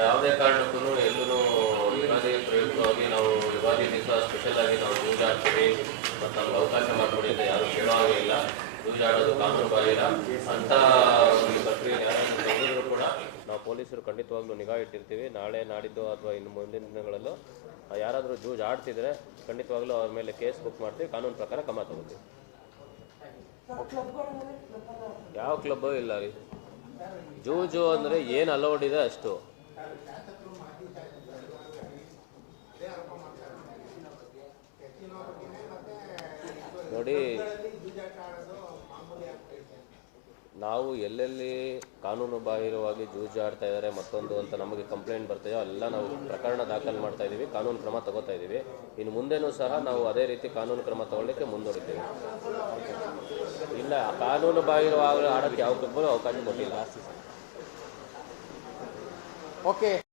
ಯಾವುದೇ ಕಾರಣಕ್ಕೂ ಎಲ್ಲರೂ ಯುಗಾದಿ ಪ್ರಯುಕ್ತವಾಗಿ ನಾವು ಯುಗಾದಿ ದಿವಸ ಸ್ಪೆಷಲ್ ಆಗಿ ನಾವು ಜೂಜಾಡ್ತೀವಿ ಮತ್ತು ನಮ್ಗೆ ಅವಕಾಶ ಮಾಡಿಕೊಡಿ ಅಂತ ಯಾರು ಕೇಳೋ ಇಲ್ಲ. ಜೂಜಾಡೋದು ಕಾನೂನು ಬಾಹಿರ. ಅಂತ ಒಂದು ಪ್ರಕ್ರಿಯೆ ಕೂಡ ನಾವು ಪೊಲೀಸರು ಖಂಡಿತವಾಗ್ಲೂ ನಿಗಾ ಇಟ್ಟಿರ್ತೀವಿ. ನಾಳೆ, ನಾಡಿದ್ದು ಅಥವಾ ಇನ್ನು ಮುಂದಿನ ದಿನಗಳಲ್ಲೂ ಯಾರಾದರೂ ಜೂಜ್ ಆಡ್ತಿದ್ರೆ ಖಂಡಿತವಾಗ್ಲೂ ಅವ್ರ ಮೇಲೆ ಕೇಸ್ ಬುಕ್ ಮಾಡ್ತೀವಿ. ಕಾನೂನು ಪ್ರಕಾರ ಕ್ರಮ ತಗೋತೀವಿ. ಯಾವ ಕ್ಲಬ್ಬು ಇಲ್ಲ ರೀ? ಜೂಜು ಅಂದರೆ ಏನು ಅಲೌಡ್ ಇದೆ ಅಷ್ಟು? ನೋಡಿ, ನಾವು ಎಲ್ಲೆಲ್ಲಿ ಕಾನೂನು ಬಾಹಿರವಾಗಿ ಜೂಜಾಡ್ತಾ ಇದ್ದಾರೆ, ಮತ್ತೊಂದು ಅಂತ ನಮಗೆ ಕಂಪ್ಲೇಂಟ್ ಬರ್ತಾಯೋ ಎಲ್ಲ ನಾವು ಪ್ರಕರಣ ದಾಖಲು ಮಾಡ್ತಾ ಇದ್ದೀವಿ ಕಾನೂನು ಕ್ರಮ ತಗೋತಾ ಇದ್ದೀವಿ ಇನ್ನು ಮುಂದೆನೂ ಸಹ ನಾವು ಅದೇ ರೀತಿ ಕಾನೂನು ಕ್ರಮ ತಗೊಳ್ಳಿಕ್ಕೆ ಮುಂದೂಡಿದ್ದೇವೆ. ಇಲ್ಲ, ಕಾನೂನು ಬಾಹಿರವಾಗಿ ಆಡೋಕ್ಕೆ ಯಾವ ಕ್ಲಬ್ಬು ಅವಕಾಶ ಕೊಟ್ಟಿಲ್ಲ. Okay.